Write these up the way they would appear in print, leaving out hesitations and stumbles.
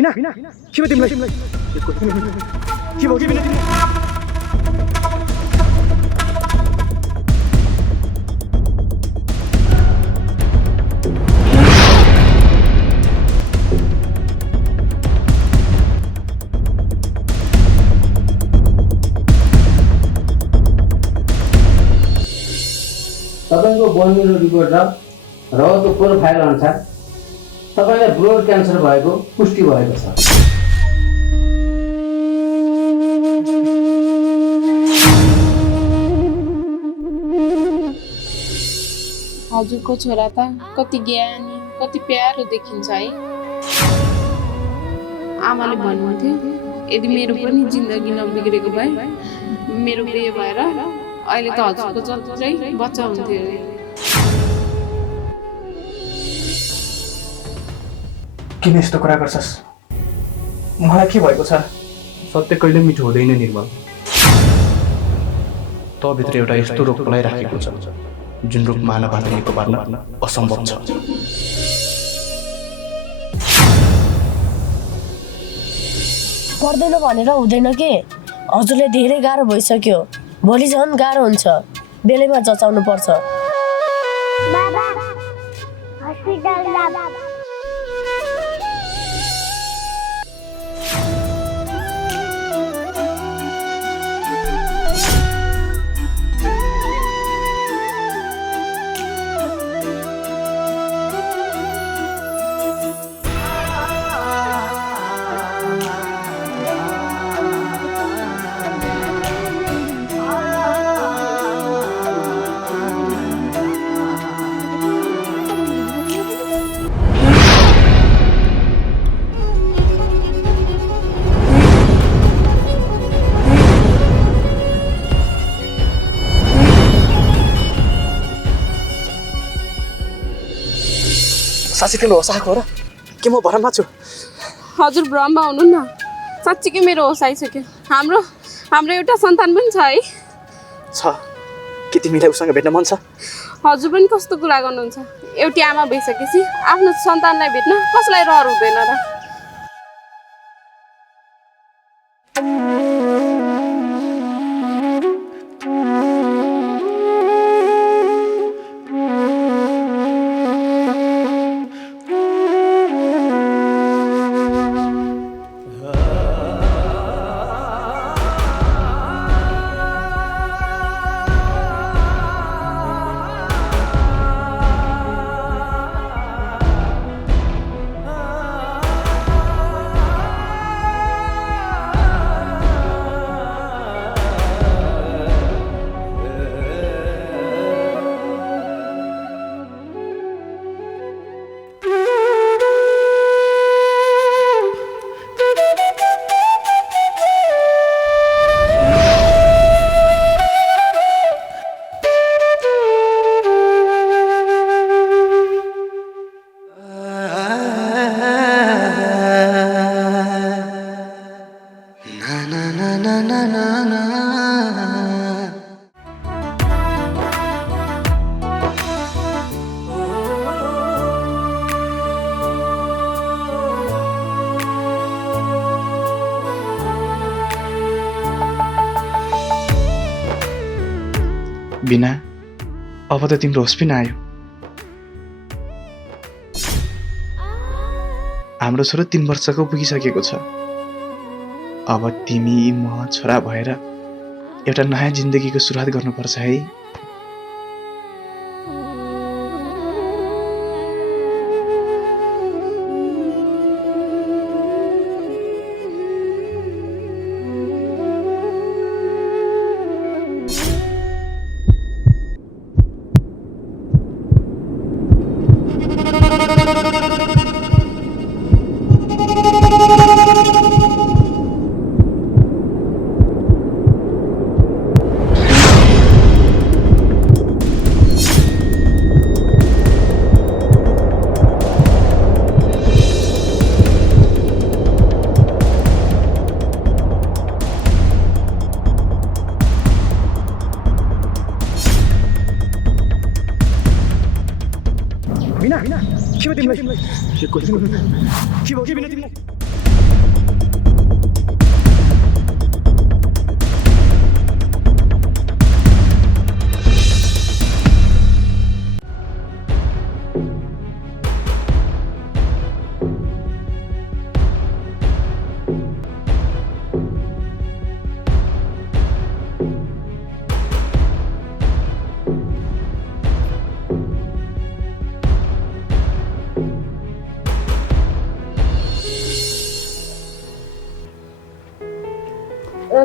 बिना के भयो तिमीलाई के भयो के बिना तपाईको बोनमेरो रिपोर्ट र रगतको प्रोफाइल अनुसार तपाईलाई ब्लड क्यान्सर भएको पुष्टि भएको छ। हजुरको छोरा त कति ज्ञानी कति प्यारो देखिन्छ है। आमाले भन्नुहुन्थ्यो यदि मेरो पनि जिन्दगी नबिग्रेको भए मेरो बिहे भएर अहिले त हजुरको जत्रै बच्चा हुन्थ्यो। किन यस्तो कुरा गर्छस्? मलाई के भएको छ? सत्य कहिले मिठो हुँदैन निर्मल। त भित्र एउटा यस्तो रोग पलाइराखेको छ जुन रोग मानवबाट निको पार्न असम्भव छ। पर्दैन भनेर हुँदैन के? हजुरले धेरै गाह्रो भइसक्यो, भोलि झन् गाह्रो हुन्छ, बेलैमा जचाउनु पर्छ। बाबा हस्पिटल जा। साँच्चै तिम्रो होस आएको हो र? के म भरममा छु? हजुर ब्रह्मा हुनु न, साँच्चीकै मेरो होस आइसक्यो। हाम्रो एउटा सन्तान पनि छ है। छ के तिमीलाई उसँग भेट्न मन छ? हजुर पनि कस्तो कुरा गर्नुहुन्छ? एउटी आमा भइसकेपछि आफ्नो सन्तानलाई भेट्न कसलाई रहर हुँदैन र? बिना अब त तिम्रो होस पनि आयो। हाम्रो छोरो 3 वर्षको पुगिसकेको छ। अब तिमी म छोरा भएर एउटा नयाँ जिन्दगीको सुरुवात गर्नुपर्छ है। बिना के भयो तिमीलाई? के भयो के बिना तिमीलाई?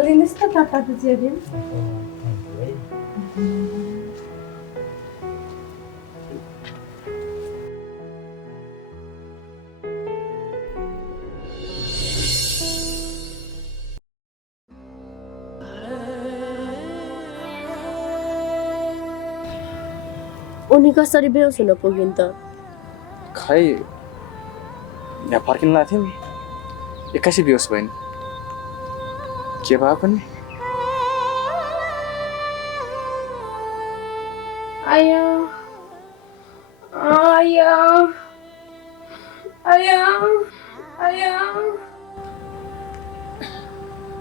लिनुहोस् त तातो चिया दिउँ। उनी कसरी बेहोस हुन पुगिन् त? खै यहाँ फर्किन लाग्थ्यौँ, एक्कासी बेहोस भइन्। के भयो पनि? आया आया आया आया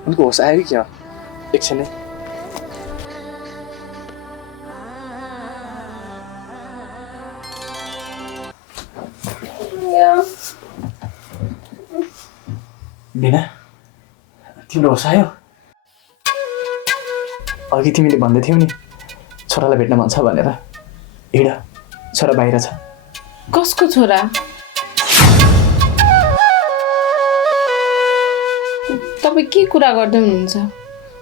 उनको होस आयो कि क्या एकछिन नै? बिना तिम्रो होस आयो? अघि तिमीले भन्दै थियौ नि छोरालाई भेट्न मन छ भनेर। हिँड, छोरा बाहिर छ। कसको छोरा? तपाईँ के कुरा गर्दै हुनुहुन्छ?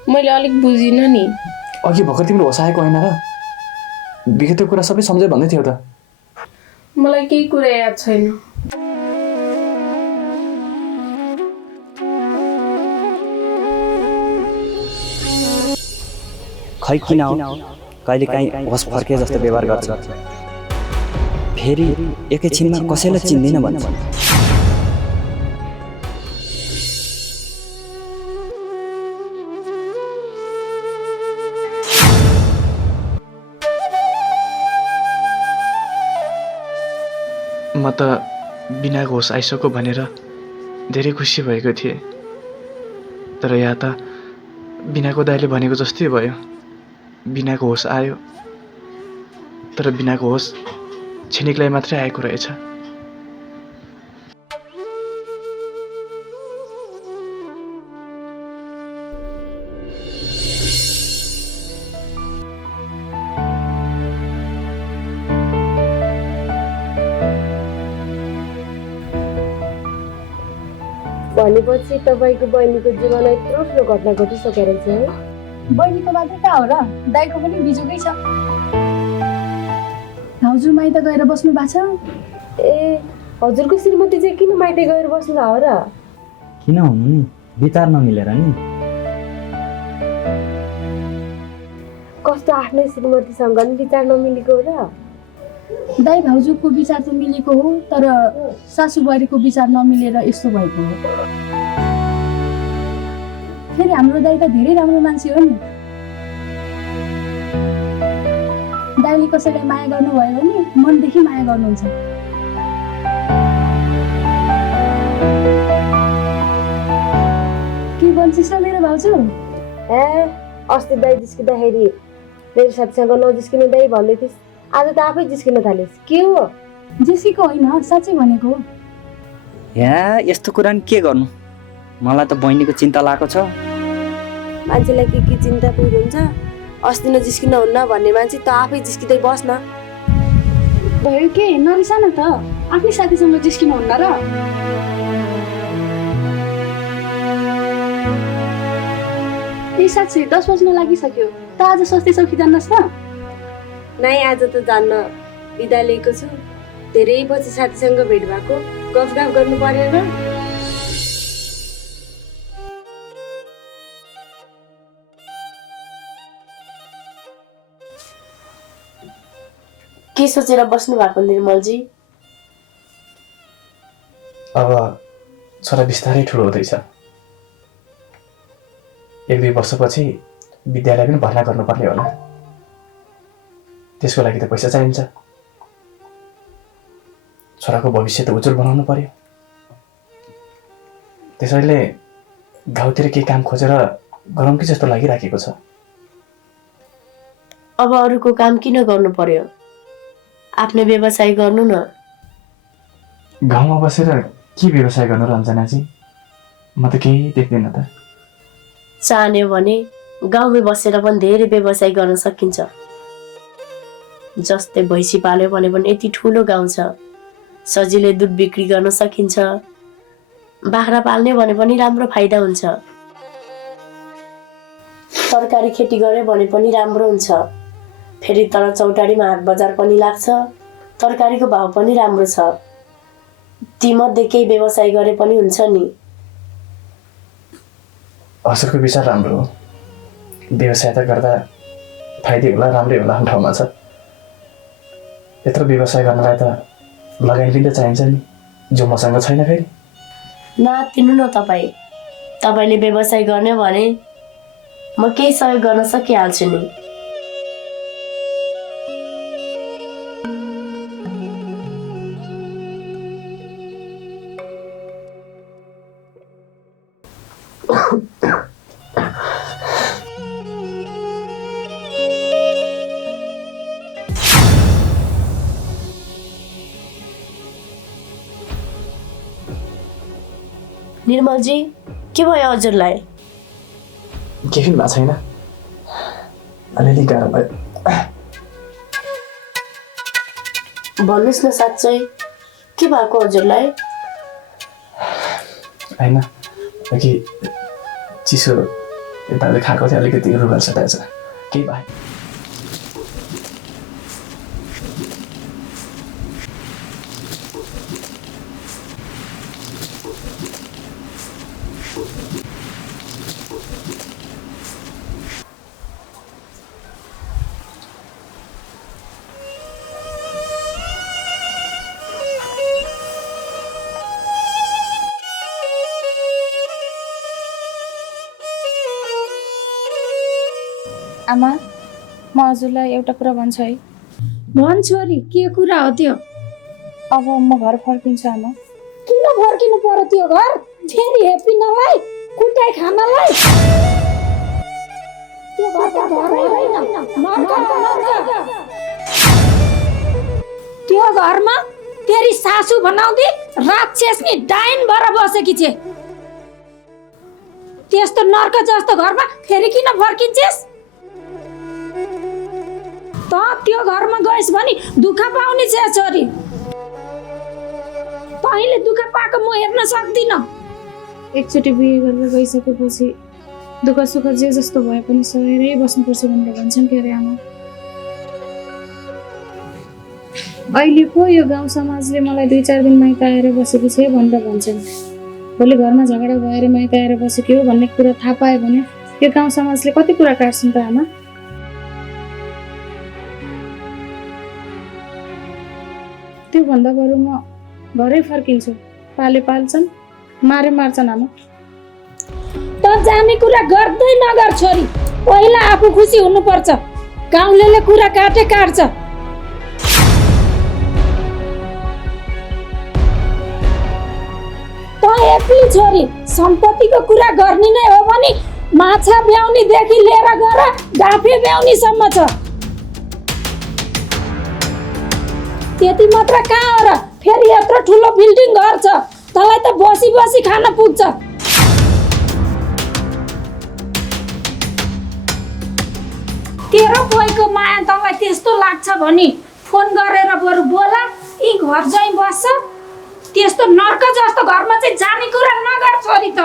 मैले अलिक बुझिनँ नि। अघि भर्खर तिम्रो होस आएको होइन र? विगतको कुरा सबै सम्झै भन्दै थियौ त। मलाई केही कुरा याद छैन। खै किन हो कहिलेकाहीँ होस फर्के जस्तो व्यवहार गर्छ, फेरि एकैछिनमा कसैलाई चिन्दैन भन्छ। म त बिनाको होस आइसक्यो भनेर धेरै खुसी भएको थिएँ, तर यहाँ त बिनाको दाइले भनेको जस्तै भयो। बिनाको होस आयो, तर बिनाको होस छिनिकलाई मात्रै आएको रहेछ। भनेपछि तपाईँको बहिनीको जीवनमा यत्रो ठुलो घटना घटिसकेको रहेछ है? बहिनीको मात्रै कहाँ हो र, दाइको पनि बिजुकै छ। भाउजू माइत गएर बस्नु भएको छ। ए, हजुरको श्रीमती चाहिँ किन माइती गएर बस्नु भएको र? किन हुनु नि, विचार नमिलेर नि। कस्तो आफ्नै श्रीमतीसँग नि विचार नमिलेको हो र? दाइ भाउजूको विचार त मिलेको हो, तर सासू बुहारीको विचार नमिलेर यस्तो भएको हो। फेरि हाम्रो दाइ त धेरै राम्रो मान्छे हो नि। दाइले कसैलाई माया गर्नुभयो भने मनदेखि माया गर्नुहुन्छ। के भन्छस् र मेरो भाउजू? ए, अस्ति दाइ जिस्किँदाखेरि मेरो साथीसँग नजिस्किने दाइ भन्दै थिइस्, आज त आफै जिस्किन थालिस्। के हो? जिस्कीको होइन, साँच्चै भनेको। यहाँ यस्तो कुरा नि के गर्नु, मलाई त बहिनीको चिन्ता लागेको छ। मान्छेलाई के चिन्ता पुग्नु हुन्छ? अस्ति नजिस्किन हुन्न भन्ने मान्छे त आफै जिस्किँदै बस्न। भयो के, नरिसा न त, आफ्नै साथीसँग जिस्किनु हुन्न र? ए साँच्चै 10 बज्न लागिसक्यो, त आज सस्तै चौकी जान्नस् त? नाइ, आज त जान्न, बिदा लिएको छु। धेरै पछि साथीसँग भेट भएको, गफगाफ गर्नु पर्यो र। के सोचेर बस्नु भएको निर्मलजी? अब छोरा बिस्तारै ठुलो हुँदैछ। 1-2 वर्षपछि विद्यालय पनि भर्ना गर्नुपर्ने होला। त्यसको लागि त पैसा चाहिन्छ। छोराको भविष्य त उज्जवल बनाउनु पर्यो। त्यसैले गाउँतिर केही काम खोजेर गरौँ कि जस्तो लागिराखेको छ। अब अरूको काम किन गर्नु पर्यो? आफ्नो व्यवसाय गर्नु न। गाउँमा बसेर के व्यवसाय गर्नु र अञ्जनाजी? म त केही देख्दिनँ त। चाहने भने गाउँमै बसेर पनि धेरै व्यवसाय गर्न सकिन्छ। जस्तै भैँसी पाल्यो भने पनि यति ठुलो गाउँ छ, सजिलै दुध बिक्री गर्न सकिन्छ। बाख्रा पाल्ने भने पनि राम्रो फाइदा हुन्छ। तरकारी खेती गरे भने पनि राम्रो हुन्छ। फेरि तर चौतारीमा हाट बजार पनि लाग्छ, तरकारीको भाउ पनि राम्रो छ। तीमध्ये केही व्यवसाय गरे पनि हुन्छ नि। हजुरको विचार राम्रो हो। व्यवसाय त गर्दा फाइदै होला, राम्रै होला आफ्नो ठाउँमा छ। यत्रो व्यवसाय गर्नलाई त लगानी पनि त चाहिन्छ नि, जो मसँग छैन। फेरि नआत्तिनु न तपाईँ। तपाईँले व्यवसाय गर्ने भने म केही सहयोग गर्न सकिहाल्छु नि। निर्मलजी, के भयो हजुरलाई? केही पनि भएको छैन, अलिअलि गाह्रो भयो। भन्नुहोस् न साँच्चै के भएको हजुरलाई? होइन, अघि चिसो यताले खाएको थियो, अलिकति रुघल सताएछ, केही भयो। आमा, म हजुरलाई एउटा कुरा भन्छु है। भन् छोरी, के कुरा हो त्यो? अब म घर फर्किन्छु आमा। किन फर्किनु पर्यो त्यो घर? फेरि हेपिनलाई, कुटाइ खानलाई? त्यो घर त घरै होइन, नर्क। त्यो घरमा तेरी सासू बनाउँदी राक्षसनी डाइन भएर बसेकी छे। त्यस्तो नर्क जस्तो घरमा फेरि किन फर्किन्छेस? त त्यो घरमा गइस् भने दुःख पाउने छे छोरी। तैँले दुःख पाएको म हेर्न सक्दिनँ। एकचोटि बिहे गरेर गइसकेपछि दुःख सुख जे जस्तो भए पनि सहेरै बस्नुपर्छ भनेर भन्छन् के अरे आमा। अहिले पो यो गाउँ समाजले मलाई 2-4 दिन माइत आएर बसेकी छे भनेर भन्छन्। भोलि घरमा झगडा भएर माइत आएर बसेकी हो भन्ने कुरा थाहा पायो भने यो गाउँ समाजले कति कुरा काट्छन् त आमा। त्यो भन्दा बरु म घरै फर्किन्छु। पाले पाल्छन्, मारे मार्छन् आमा। त जाने कुरा गर्दै नगर छोरी। पहिला आफू खुसी हुनुपर्छ। गाउँलेले कुरा काट्छ। त एक्लै छोरी, सम्पत्तिको कुरा गर्ने नै हो भने माछा ब्याउनीदेखि लिएर गएर गाफे ब्याउनीसम्म छ। त्यति मात्र कहाँ हो र? फेरि यत्रो ठुलो बिल्डिङ घर छ, तँलाई त बसी बसी खान पुग्छ। तेरो बोइको माया तँलाई त्यस्तो लाग्छ भने फोन गरेर बरु बोला, यी घर चाहिँ बस्छ। त्यस्तो नर्क जस्तो घरमा चाहिँ जाने कुरा नगर छोरी त।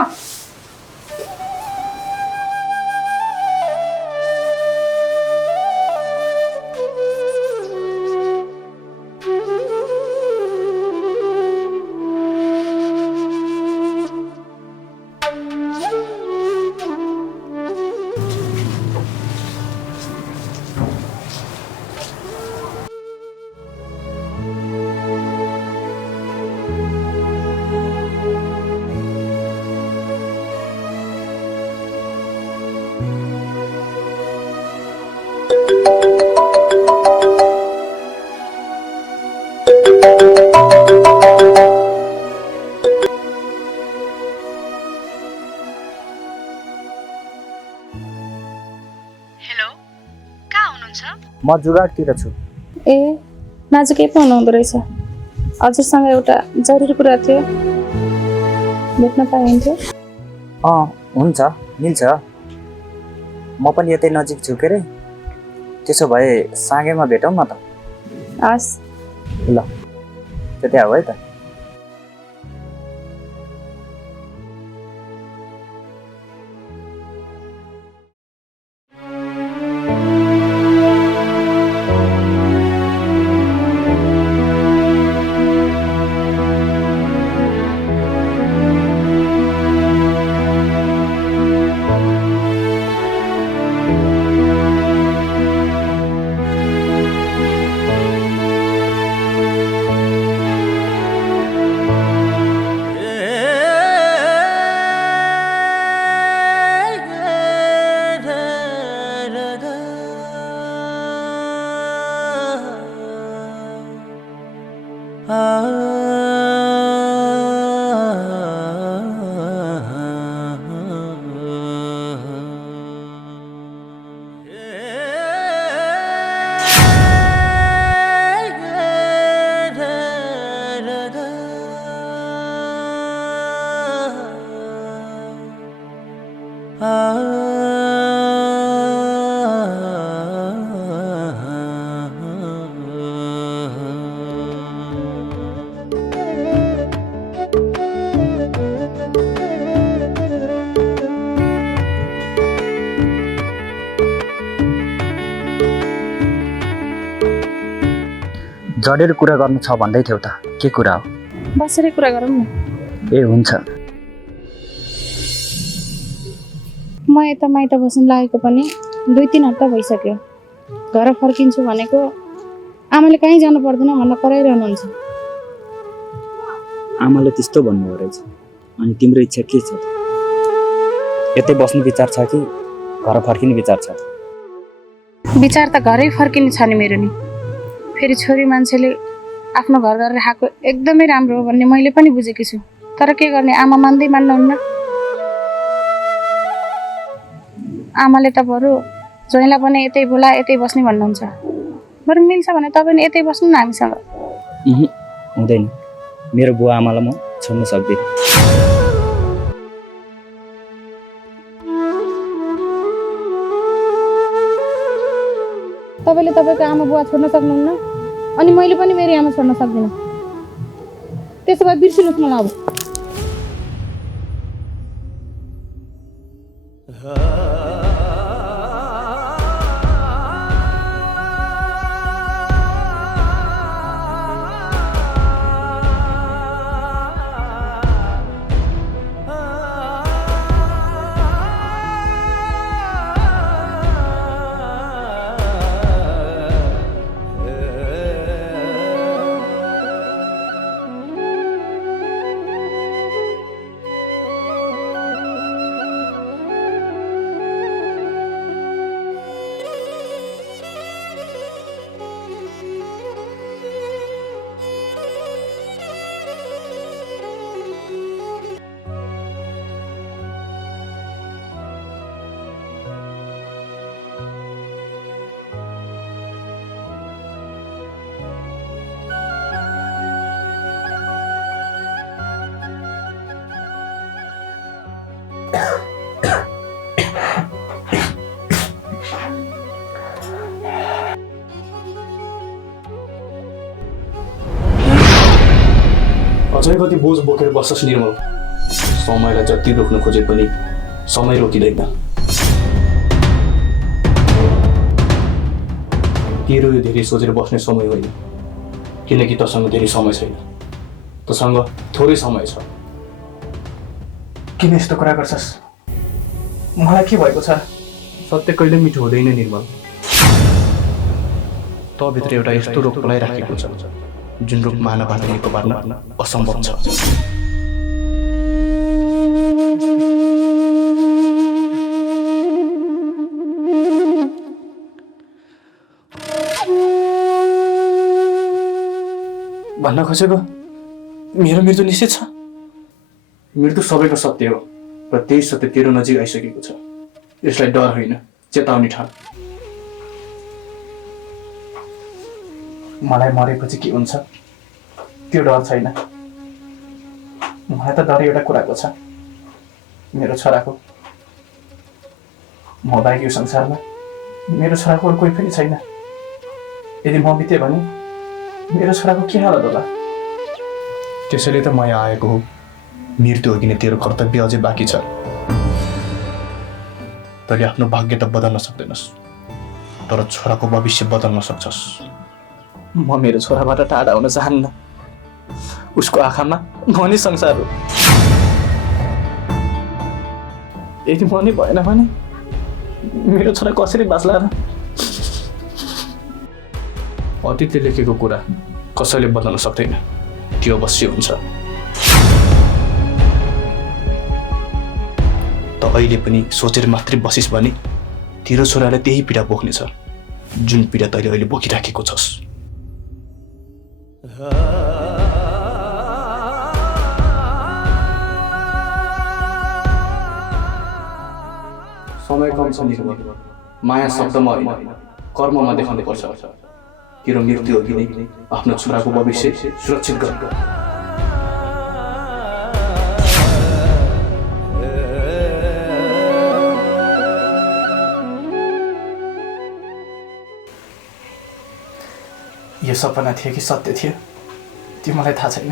म जुगाडतिर छु। ए, नाजुकै पो हुनुहुँदो रहेछ। हजुरसँग एउटा जरुरी कुरा थियो, भेट्न पाइन्थ्यो? हुन्छ, मिल्छ। म पनि यतै नजिक छु के रे। त्यसो भए साँगेमा भेटौँ न त। हस् ल, त्यतै आऊ है त। जडेर कुरा गर्नु छ भन्दै थियौ त, के कुरा हो? बसेरै कुरा गरौँ न। ए हुन्छ। म यता माइत बस्न लागेको पनि 2-3 हप्ता भइसक्यो। घर फर्किन्छु भनेको आमाले कहीँ जानु पर्दैन भन्न कराइरहनुहुन्छ। आमाले त्यस्तो भन्नुभयो रहेछ। अनि तिम्रो इच्छा के छ? यतै बस्ने विचार छ कि घर फर्किने विचार छ? विचार त घरै फर्किने छ नि मेरो नि। फेरि छोरी मान्छेले आफ्नो घर गरेर आएको एकदमै राम्रो हो भन्ने मैले पनि बुझेकी छु। तर के गर्ने, आमा मान्दै मान्नुहुन्न। आमाले त बरु ज्वाइँलाई पनि यतै बोला यतै बस्ने भन्नुहुन्छ। बरु मिल्छ भने तपाईँ पनि यतै बस्नु न हामीसँग। हुँदैन, मेरो बुवा आमालाई म छोड्न सक्दिनँ। तपाईँले तपाईँको आमा बुवा छोड्न सक्नुहुन्न, अनि मैले पनि मेरो आमा छोड्न सक्दिनँ। त्यसो भए बिर्सिनुहोस् मलाई अब। अझै कति बोझ बोकेर बस्छस् निर्मल? समयलाई जति रोक्न खोजे पनि समय रोकिँदैन। तेरो यो धेरै सोचेर बस्ने समय होइन, किनकि तसँग धेरै समय छैन, तसँग थोरै समय छ। किन यस्तो कुरा गर्छस्? मलाई के भएको छ? सत्य कहिले मिठो हुँदैन निर्मल। तँभित्र एउटा यस्तो रोग पलाइराखेको छ जुन रोग मानवबाट निको पार्न असम्भव छ। भन्न खोजेको मेरो मृत्यु निश्चित छ। मृत्यु सबैको सत्य हो र त्यही सत्य तेरो नजिक आइसकेको छ। यसलाई डर होइन, चेतावनी ठान। मलाई मरेपछि के हुन्छ त्यो डर छैन। मलाई त डर एउटा कुराको छ, मेरो छोराको। म बाहेक यो संसारमा मेरो छोराको अरू कोही पनि छैन। यदि म बितेँ भने मेरो छोराको के हालत होला? त्यसैले त म यहाँ आएको हो। मृत्यु हो किन तेरो कर्तव्य अझै बाँकी छ। तैँले आफ्नो भाग्य त बदल्न सक्दैनस्, तर छोराको भविष्य बदल्न सक्छस्। म मेरो छोराबाट टाढा हुन चाहन्न। उसको आँखामा म नै संसार हो। यदि म नै भएन भने मेरो छोरा कसरी बाँच्ला र? अतीतले लेखेको कुरा कसैले बदल्न सक्दैन, त्यो अवश्य हुन्छ। त अहिले पनि सोचेर मात्रै बसिस् भने तेरो छोराले त्यही पीडा बोक्नेछ जुन पीडा तैँले अहिले बोकिराखेको छस्। समय कम छ निर्मल, माया शब्दमा होइन कर्ममा देखाउनु पर्छ। तेरो मृत्यु अघि नै आफ्नो छोराको भविष्य सुरक्षित गर। यो सपना थियो कि सत्य थियो त्यो मलाई थाहा छैन,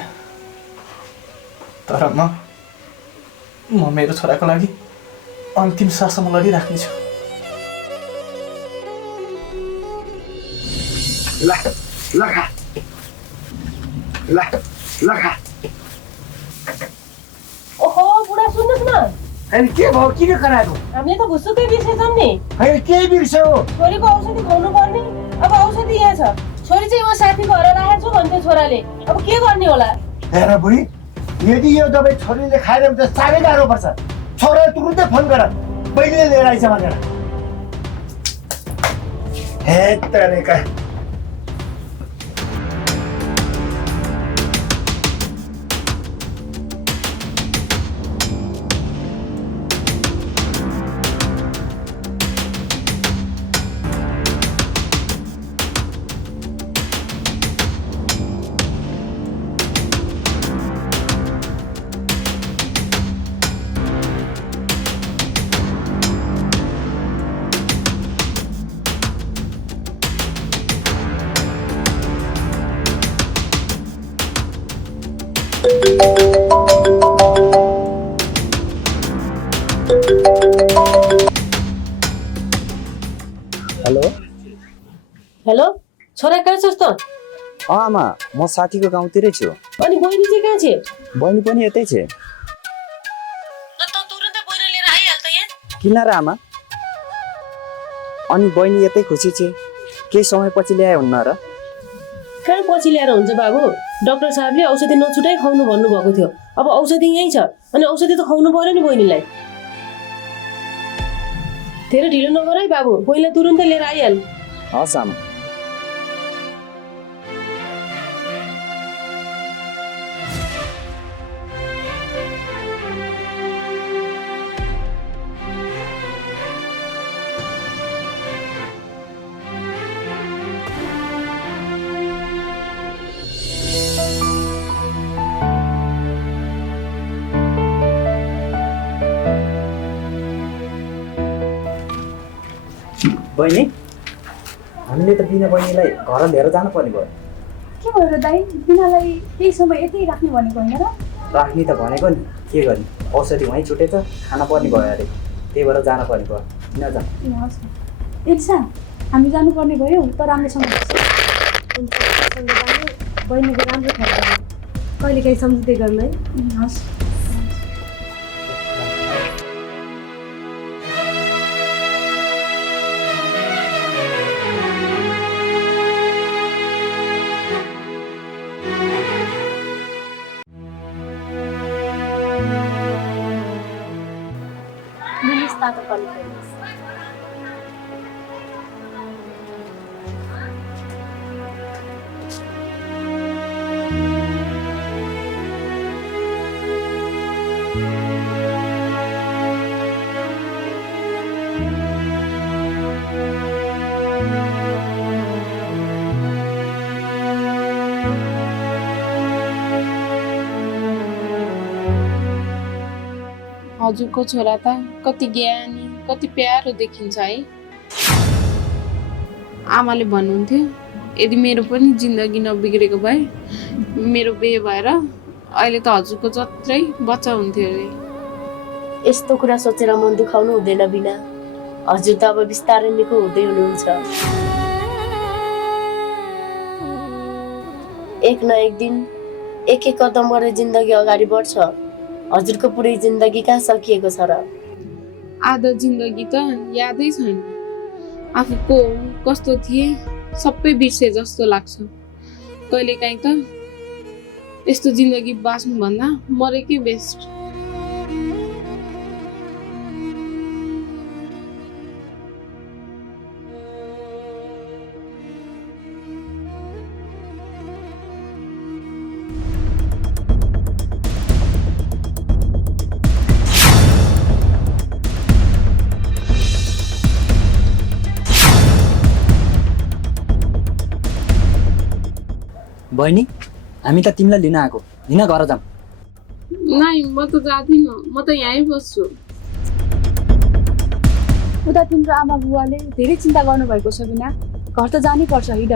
तर म मेरो छोराको लागि अन्तिम साससम्म लडिराख्नेछु। ओहो बुढा सुन्नुहोस् न, अनि के भयो? किन कराएको? हामीले त भुसुकै बिर्सेछौँ नि। होइन के बिर्स्यो? छोरीको औषधि खुवाउनु पर्ने। अब औषधि यहाँ छ, छोरी चाहिँ उहाँ साथी घर राखेको छु भन्थ्यो छोराले। अब के गर्ने होला? हेर बुढी, यदि यो दबाई छोरीले खाएर त साह्रै गाह्रो पर्छ। छोराले तुरुन्तै फोन गर, बहिनीले लिएर आइछ भनेर। हे तरेका हेलो हेलो, छोरा कहाँ छस् त? आमा, म साथीको गाउँतिरै छु। अनि बहिनी चाहिँ कहाँ छ? बहिनी पनि यतै छ। ल त तुरुन्तै बहिनी लिएर आइहाल त यहाँ। किन र आमा? अनि बहिनी यतै खुसी छ, केही समयपछि ल्याए हुन्न र? कहाँ पछि ल्याएर हुन्छ बाबु? डाक्टर साहबले औषधि नछुटाइ खुवाउनु भन्नुभएको थियो। अब औषधि यहीँ छ, अनि औषधि त खुवाउनु पर्यो नि बहिनीलाई। धेरै ढिलो नगर है बाबु, बहिनीलाई तुरुन्तै लिएर आइहाल। हस् आमा। बहिनी, हामीले त बिना बहिनीलाई घर लिएर जानुपर्ने भयो। के भयो र दाइ? बिनालाई केही समय यतै राख्ने भनेको होइन र? राख्ने त भनेको नि, के गर्ने, औषधि वहीँ छुटेछ, खाना पर्ने भयो अरे, त्यही भएर जानुपर्ने भयो। किन जानु? हस् एल्सा, हामी जानुपर्ने भयो त राम्रोसँग। बहिनीको राम्रो खाना कहिले काहीँ सम्झिँदै गर्नु है। हस्। तातो पानी खानुहोस्। हजुरको छोरा त कति ज्ञानी, कति प्यारो देखिन्छ है। आमाले भन्नुहुन्थ्यो यदि मेरो पनि जिन्दगी नबिग्रेको भए मेरो बिहे भएर अहिले त हजुरको जत्रै बच्चा हुन्थ्यो अरे। यस्तो कुरा सोचेर मन दुखाउनु हुँदैन बिना। हजुर त अब बिस्तारै निको हुँदै हुनुहुन्छ। एक न एक दिन एक एक कदम गरेर जिन्दगी अगाडि बढ्छ। हजुरको पुरै जिन्दगी कहाँ सकिएको छ र? आधा जिन्दगी त यादै छैन। आफू को कस्तो थिए सबै बिर्से जस्तो लाग्छ। कहिलेकाहीँ त यस्तो जिन्दगी बाँच्नु भन्दा मरेकै बेस्ट। बहिनी हामी त तिमीलाई लिन आएको, लिन घर जाऊँ। नाइ म त जाँदिनँ, म त यहीँ बस्छु। उता तिम्रो आमा बुवाले धेरै चिन्ता गर्नुभएको छ बिना, घर त जानै पर्छ हिँड।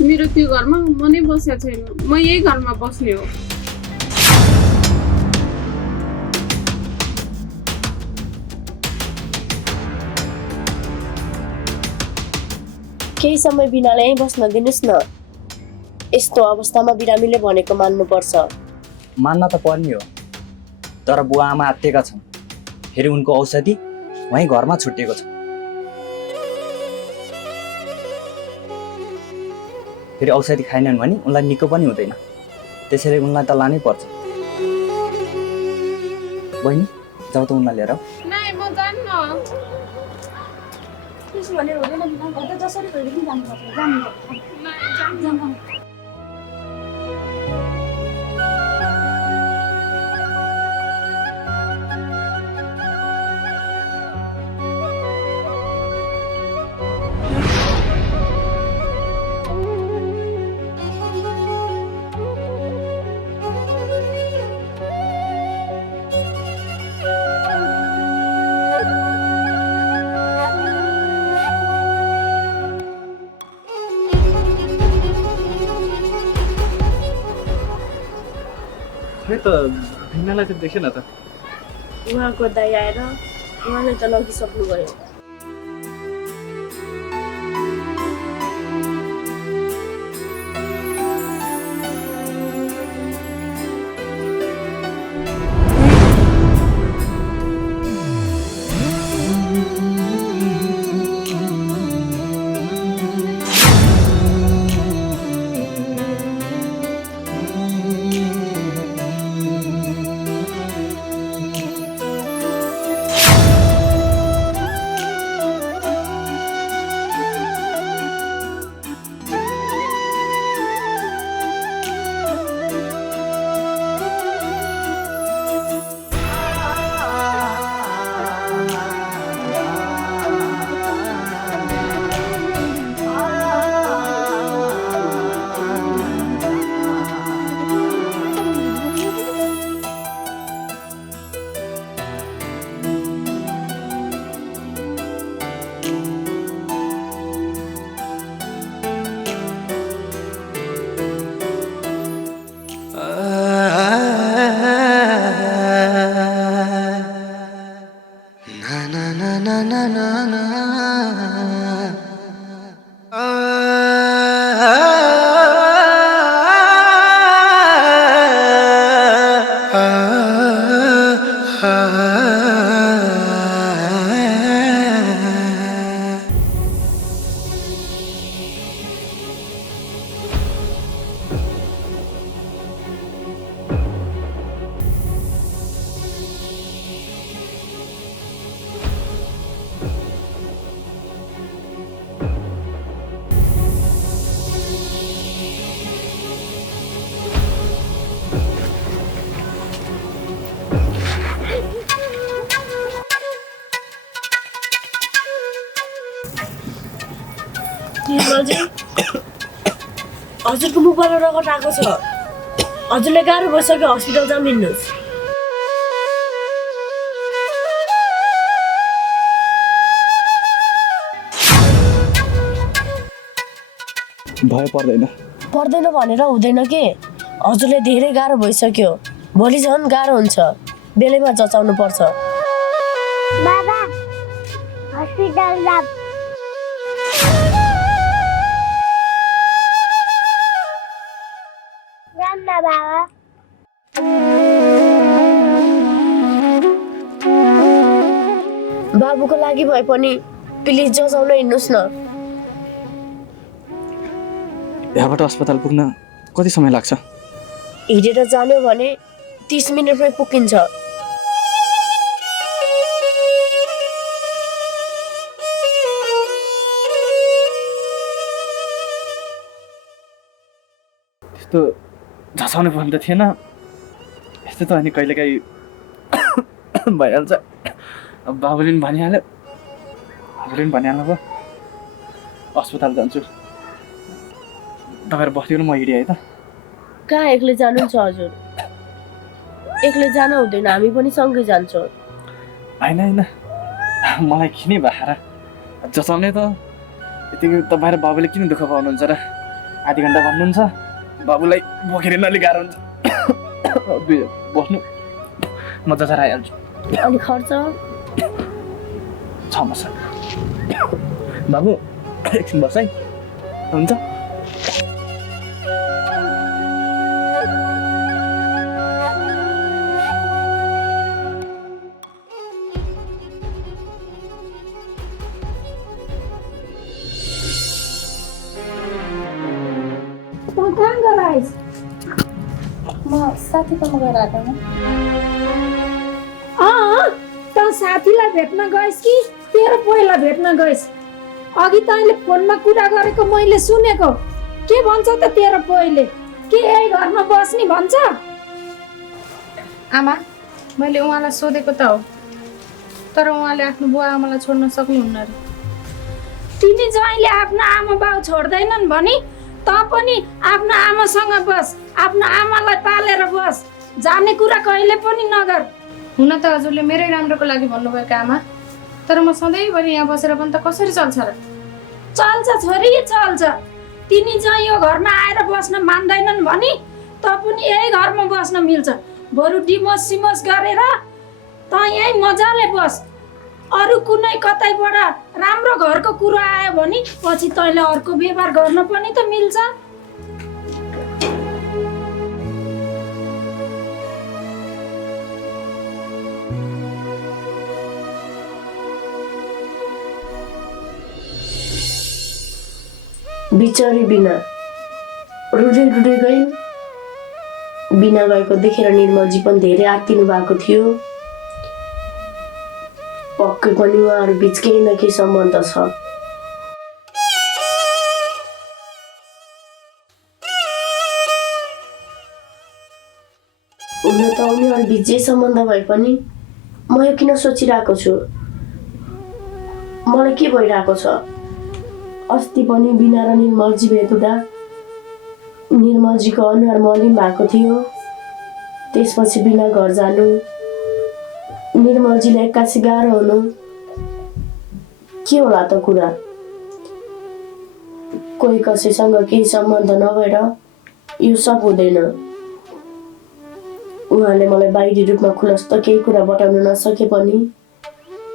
मेरो त्यो घरमा म नै बसेको छैन, म यही घरमा बस्ने हो। केही समय बिनाले यहीँ बस्न दिनुहोस् न। यस्तो अवस्थामा बिरामीले भनेको मान्नुपर्छ। मान्न त पर्ने हो, तर बुवा आमा आत्तिएका छन्। फेरि उनको औषधि वहीँ घरमा छुट्टिएको छ। फेरि औषधि खाएनन् भने उनलाई निको पनि हुँदैन, त्यसैले उनलाई त लानै पर्छ। बहिनी जाऊ त उनलाई लिएर। नाइ म जान्न। त्यसो भने हुँदैन बिना, घर त जसरी भए पनि जानुपर्छ। जानु। खै त भिनालाई त देखेन त। उहाँको दाइ आएर उहाँले त लगिसक्नुभयो। हजुरको मुखबाट रगत आएको छ। हजुरलाई गाह्रो भइसक्यो, हस्पिटल जाऊँ हिँड्नुहोस्। भय पर्दैन। पर्दैन भनेर हुँदैन के, हजुरलाई धेरै गाह्रो भइसक्यो। भोलि झन् गाह्रो हुन्छ, बेलैमा जचाउनु पर्छ। बाबा हस्पिटल जाऊ। बाबा बाबुको लागि भए पनि प्लिज जचाउन हिँड्नुहोस् न। यहाँबाट अस्पताल पुग्न कति समय लाग्छ? हिँडेर जाने भने 30 मिनटमै पुगिन्छ। त्यस्तो झसाउने पर्ने त थिएन, यस्तो त अनि कहिलेकाहीँ भइहाल्छ। अब बाबुले पनि भनिहाल्यो, हजुरले पनि भनिहाल्नु भयो, अस्पताल जान्छु। तपाईँहरू बस्दिनु म हिँडेँ है त। कहाँ एक्लै जानुहुन्छ हजुर? एक्लै जानु हुँदैन, हामी पनि सँगै जान्छौँ। होइन मलाई किन भएर जचाउने त। यतिकै तपाईँ र बाबुले किन दुःख पाउनुहुन्छ र? आधी घन्टा भन्नुहुन्छ, बाबुलाई बोकेर अलिक गाह्रो हुन्छ। बस्नु, म जचाएर आइहाल्छु। अनि खर्च? 6 वर्ष। बाबु एकछिन बस है। हुन्छ। कहाँ गराइस? म साथीकोमा गएर आएको। त साथीलाई भेट्न गइस् कि तेरो पहिला भेट्न गइस्? अघि तैँले फोनमा कुरा गरेको मैले सुनेको। के भन्छ त तेरो पहिले? के यही घरमा बस्ने भन्छ? आमा, मैले उहाँलाई सोधेको त हो, तर उहाँले आफ्नो बुवा आमालाई छोड्न सक्नुहुन्न अरे। तिमी ज्वाइँले आफ्नो आमा बाउ छोड्दैनन् भनी त पनि आफ्नो आमासँग बस, आफ्नो आमालाई पालेर बस। जाने कुरा कहिले पनि नगर। हुन त हजुरले मेरै राम्रोको लागि भन्नुभएको आमा, तर म सधैँभरि यहाँ बसेर पनि त कसरी चल्छ र? चल्छ छोरी, चल्छ। तिमी चाहिँ यो घरमा आएर बस्न मान्दैनन् भनी त पनि यही घरमा बस्न मिल्छ। बरु डिमोस सिमोस गरेर त यही मजाले बस। अरू कुनै कतैबाट राम्रो घरको कुरो आयो भने पछि तैँले अर्को व्यवहार गर्न पनि त मिल्छ। बिचारी बिना रुँदै रुँदै गइन्। बिना गएको देखेर निर्मलजी पनि धेरै आत्तिनु भएको थियो। पक्कै पनि उहाँहरू बिच केही न केही सम्बन्ध छ। हुन त उनीहरू बिच जे सम्बन्ध भए पनि म यो किन सोचिरहेको छु? मलाई के भइरहेको छ? अस्ति पनि बिना र निर्मलजी भेट हुँदा निर्मलजीको अनुहार मलिन भएको थियो। त्यसपछि बिना घर जानु, निर्मलजीलाई एक्कासी गाह्रो हुनु, के होला त कुरा? कोही कसैसँग केही सम्बन्ध नभएर यो सब हुँदैन। उहाँले मलाई बाहिरी रूपमा खुलस्त केही कुरा बताउन नसके पनि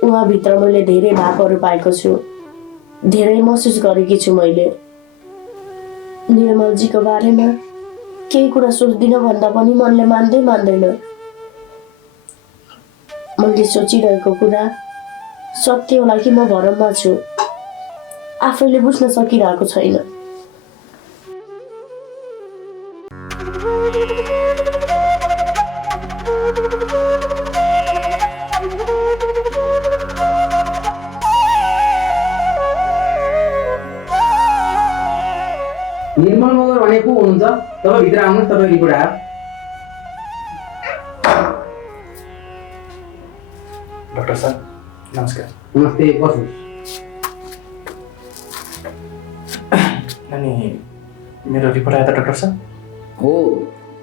उहाँभित्र मैले धेरै भावहरू पाएको छु, धेरै महसुस गरेकी छु। मैले निर्मलजीको बारेमा केही कुरा सोच्दिनँ भन्दा पनि मनले मान्दैन। मैले सोचिरहेको कुरा सत्य होला कि म भरममा छु, आफैले बुझ्न सकिरहेको छैन। निर्मल मगर भने को हुनुहुन्छ? तपाईँ भित्र आउनुहोस्, तपाईँ रिपोर्ट आयो। डाक्टर सर नमस्कार। नमस्ते, बस्नु। अनि मेरो रिपोर्ट आयो त डाक्टर सर? हो,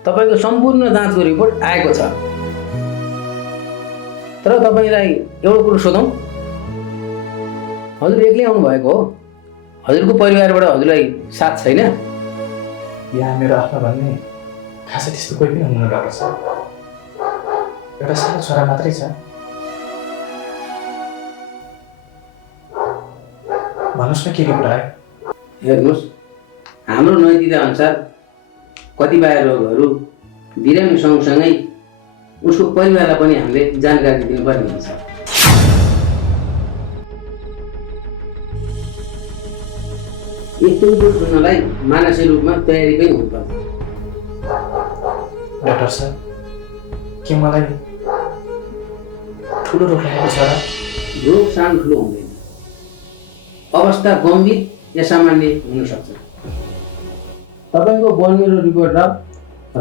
तपाईँको सम्पूर्ण जाँचको रिपोर्ट आएको छ। तर तपाईँलाई एउटा कुरो सोधौँ, हजुर एक्लै आउनु भएको हो? हजुरको परिवारबाट हजुरलाई साथ छैन? यहाँ मेरो आफ्नो भन्ने खासै त्यस्तो कोही पनि हुनुहुन्न डाक्टर सर। एउटा सानो छोरा मात्रै छ। भन्नुहोस् न के रिपोर्ट आयो? हेर्नुहोस्, हाम्रो नैतिकता अनुसार कतिपय रोगहरू बिरामी सँगसँगै उसको परिवारलाई पनि हामीले जानकारी दिनुपर्ने हुन्छ। यस्तो रिपोर्ट सुन्नलाई मानसिक रूपमा तयारी पनि हुनुपर्छ। डाक्टर सर, के मलाई ठुलो रोग लागेको छ र? रोग सानो ठुलो हुँदैन, अवस्था गम्भीर या सामान्य हुन सक्छ। तपाईँको बोन मेरो रिपोर्ट र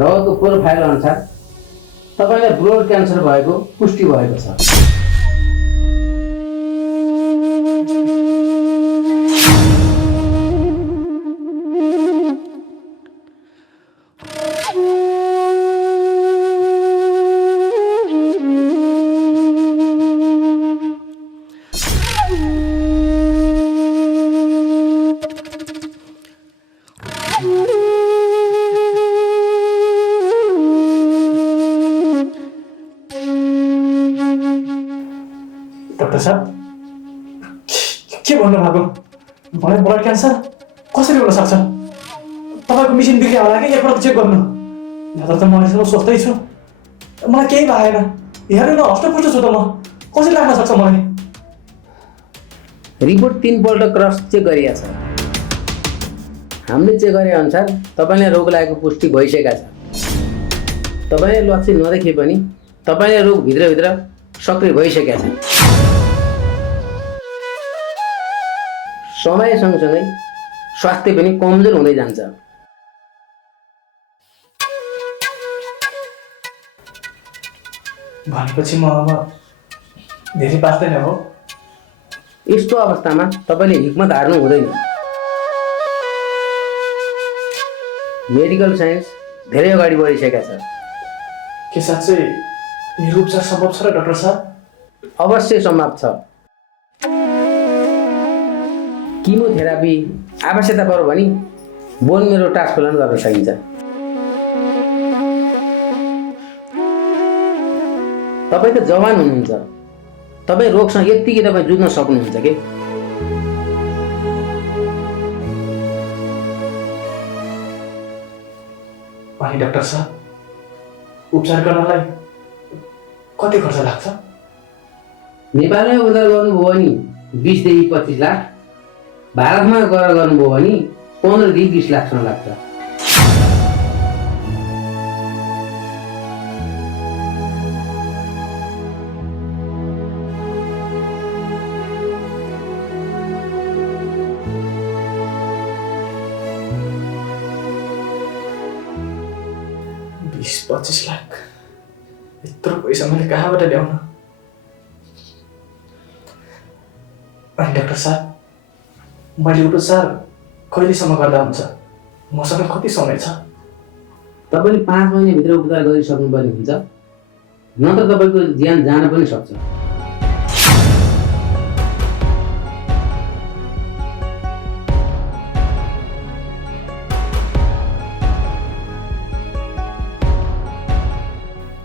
रगतको प्रोफाइल अनुसार तपाईँलाई ब्लड क्यान्सर भएको पुष्टि भएको छ। साहब के भन्नुभएको मलाई ब्लड क्यान्सर कसरी हुन सक्छ तपाईँको मिसिन बिग्रियो होला कि एकपल्ट चेक गर्नु नत्र त म यसो सोच्दै छु मलाई केही भएन हेर्नु न हष्टपुष्ट छु त म कसरी लाग्न सक्छ मलाई रिपोर्ट 3 पल्ट क्रस चेक गरिया छ हामीले चेक गरे अनुसार तपाईँले रोग लागेको पुष्टि भइसकेका छ तपाईँले लक्षण नदेखे पनि तपाईँले रोग भित्रभित्र सक्रिय भइसकेका छ समय सँगसँगै स्वास्थ्य पनि कमजोर हुँदै जान्छ भनेपछि म अब धेरै बाँच्दैन हो यस्तो अवस्थामा तपाईँले हिक्मत हार्नु हुँदैन मेडिकल साइन्स धेरै अगाडि बढिसकेका छ के साँच्चै मेरो उपचार सम्भव छ र डाक्टर साहब अवश्य सम्भव छ किमोथेरापी आवश्यकता पर्यो भने बोन मेरो ट्रान्सप्लान्ट गर्न सकिन्छ तपाईँ त जवान हुनुहुन्छ तपाईँ रोगसँग यत्तिकै तपाईँ जुझ्न सक्नुहुन्छ कि अनि डाक्टर साहब उपचार गर्नलाई कति खर्च लाग्छ नेपालमै उपचार गर्नुभयो भने 20 देखि 25 लाख भारतमा गरेर गर्नुभयो भने 15 देखि 20 लाखसम्म लाग्छ बीस 25 लाख यत्रो पैसा मैले कहाँबाट ल्याउन अनि डाक्टर साहब मैले उपचार कहिलेसम्म गर्दा हुन्छ मसँग कति समय छ तपाईँले 5 महिनाभित्र उपचार गरिसक्नुपर्ने हुन्छ नत्र तपाईँको ज्यान जान पनि सक्छ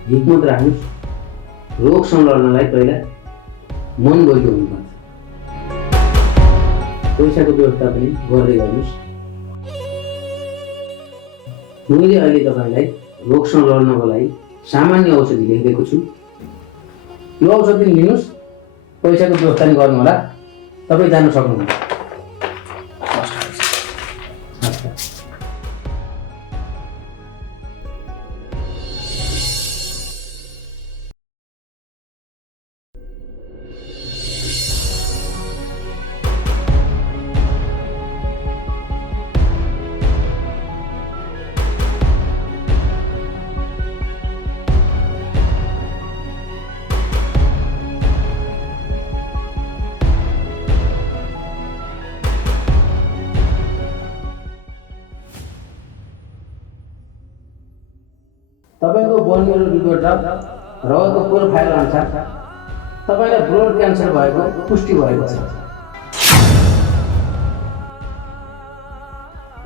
हिक्मत राख्नुहोस् रोगसँग लड्नलाई पहिला मन बलियो हुनुपर्छ पैसाको व्यवस्था पनि गर्दै गर्नुहोस् मैले अहिले तपाईँलाई रोगसँग लड्नको लागि सामान्य औषधि लेखिदिएको छु यो औषधि लिनुहोस् पैसाको व्यवस्था पनि गर्नु होला तपाईँ जान सक्नुहुन्छ तपाईको बोन मेरो रिपोर्ट र रगतको प्रोफाइल अनुसार तपाईलाई ब्लड क्यान्सर भएको पुष्टि भएको छ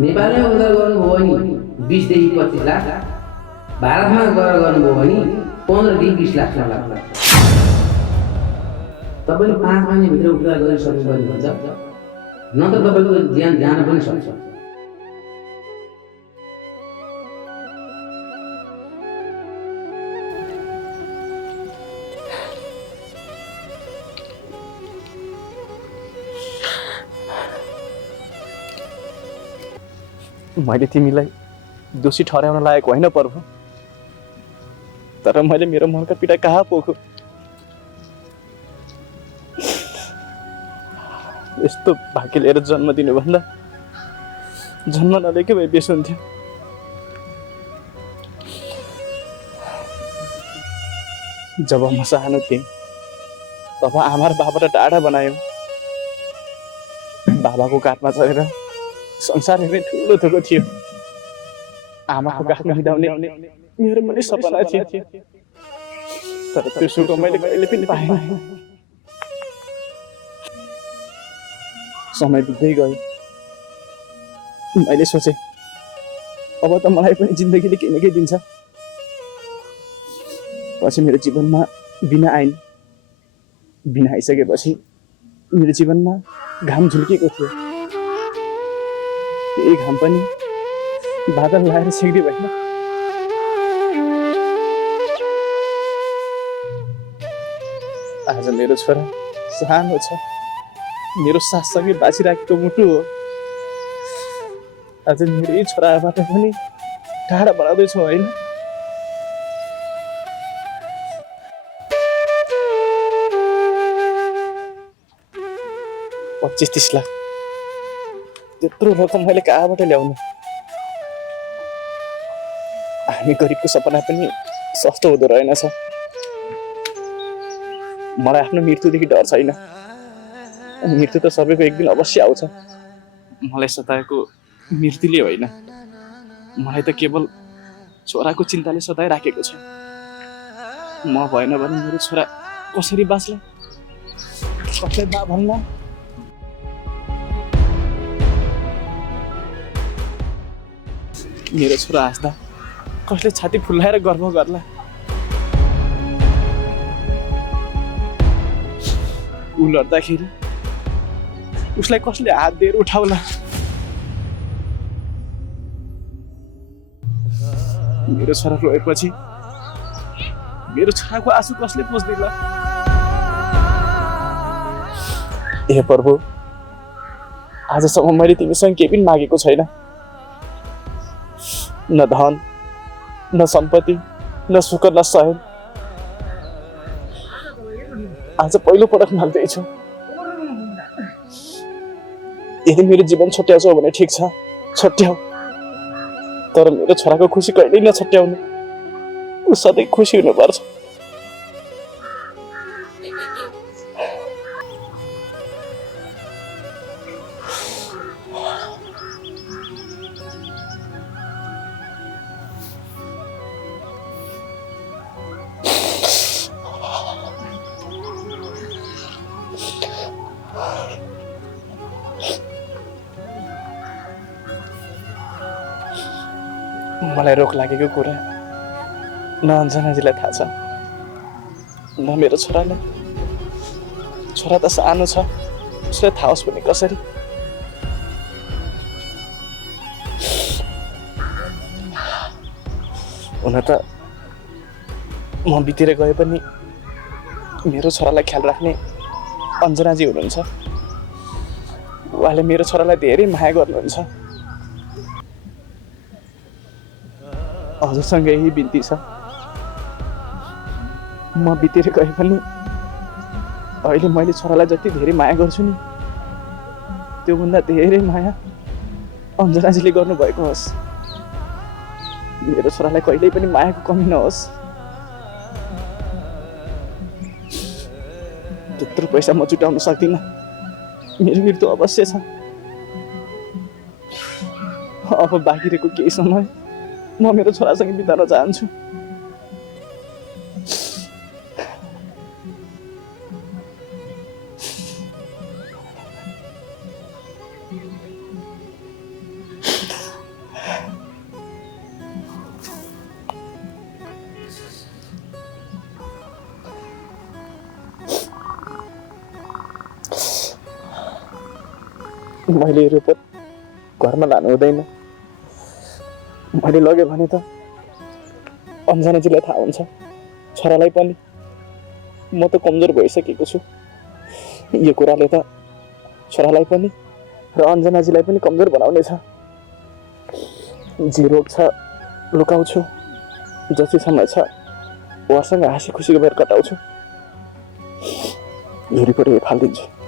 नेपालमा उपचार गर्नुभयो भने 20 देखि 25 लाख भारतमा गरेर गर्नुभयो भने 15 देखि 20 लाख लाग्छ तपाईले 5 महिनाभित्र उपचार गरिसक्नुपर्ने हुन्छ नत्र तपाईको ज्यान जान पनि सक्छ मैले तिमीलाई दोषी ठहराउन लागेको होइन प्रभु तर मैले मेरो मनका पीडा कहाँ पोखो यस्तो भाग्य लिएर जन्म दिनुभन्दा जन्म नलिएकै भए बेस हुन्थ्यो जब म सानो थिएँ तब आमा र बाबालाई टाढा बनायो बाबाको काखमा चढेर संसार हेर्ने ठुलो थोको थियो आमाको काखमा हिँडाउने मेरो पनि सपना थियो तर त्यो सुख मैले कहिले पनि पाएन समय बित्दै गयो मैले सोचे अब त मलाई पनि जिन्दगीले केही न केही दिन्छ पछि मेरो जीवनमा बिना आइन बिना आइसकेपछि मेरो जीवनमा घाम झुल्केको थियो। यही घाम पनि बादल लाएर सेक्ने भएन। आज मेरो छोरा सानो छ, मेरो साससँगै बाँचिराखेको मुटु हो। आज मेरै छोराबाट पनि टाढा बनाउँदैछु होइन। 25-30 लाख त्यत्रो रकम मैले कहाँबाट ल्याउनु? हामी गरिबको सपना पनि सस्तो हुँदो रहेनछ। मलाई आफ्नो मृत्युदेखि डर छैन। मृत्यु त सबैको एक दिन अवश्य आउँछ। मलाई सताएको मृत्युले होइन, मलाई त केवल छोराको चिन्ताले सताइराखेको छ। म भएन भने मेरो छोरा कसरी बाँच्ला? कसै बा भन्ला? मेरो छोरा हाँस्दा कसले छाती फुल्लाएर गर्व गर्ला? ऊ लड्दाखेरि उसलाई कसले हात दिएर उठाउला? मेरो छोरा रोएपछि मेरो छोराको आँसु कसले पुस्दिला? हे प्रभु, आजसम्म मैले तिमीसँग केही पनि मागेको छैन। न धन, न सम्पत्ति, न सुख, न सहन। आज पहिलो पटक माग्दैछु। यदि मेरो जीवन छुट्याउँछौ भने ठिक छ, छुट्याऊ। तर मेरो छोराको खुसी कहिल्यै नछुट्याउनु। ऊ सधैँ खुसी हुनुपर्छ। मलाई रोग लागेको कुरा न अञ्जनाजीलाई थाहा छ, न मेरो छोरालाई। छोरा त सानो छ, उसलाई थाहा होस् भने कसरी? हुन त म बितेर गए पनि मेरो छोरालाई ख्याल राख्ने अञ्जनाजी हुनुहुन्छ। उहाँले मेरो छोरालाई धेरै माया गर्नुहुन्छ। हजुरसँग यही बिन्ती छ, म बितेर गए पनि अहिले मैले छोरालाई जति धेरै माया गर्छु नि, त्योभन्दा धेरै माया अञ्जनाजीले गर्नुभएको होस्। मेरो छोरालाई कहिल्यै पनि मायाको कमी नहोस्। त्यत्रो पैसा म जुटाउन सक्दिनँ। मेरो मृत्यु अवश्य छ। अब बाँकी रहेको केही समय म मेरो छोरासँग बिताउन चाहन्छु। मैले रिपोर्ट घरमा लानु हुँदैन। मैले लग्यो भने त अञ्जनाजीलाई थाहा हुन्छ, छोरालाई पनि। म त कमजोर भइसकेको छु। यो कुराले त छोरालाई पनि र अञ्जनाजीलाई पनि कमजोर बनाउनेछ। जे रोग छ लुकाउँछु, जति समय छ उहाँसँग हाँसी खुसीको बेर कटाउँछु। यो रिपोर्ट फालिदिन्छु।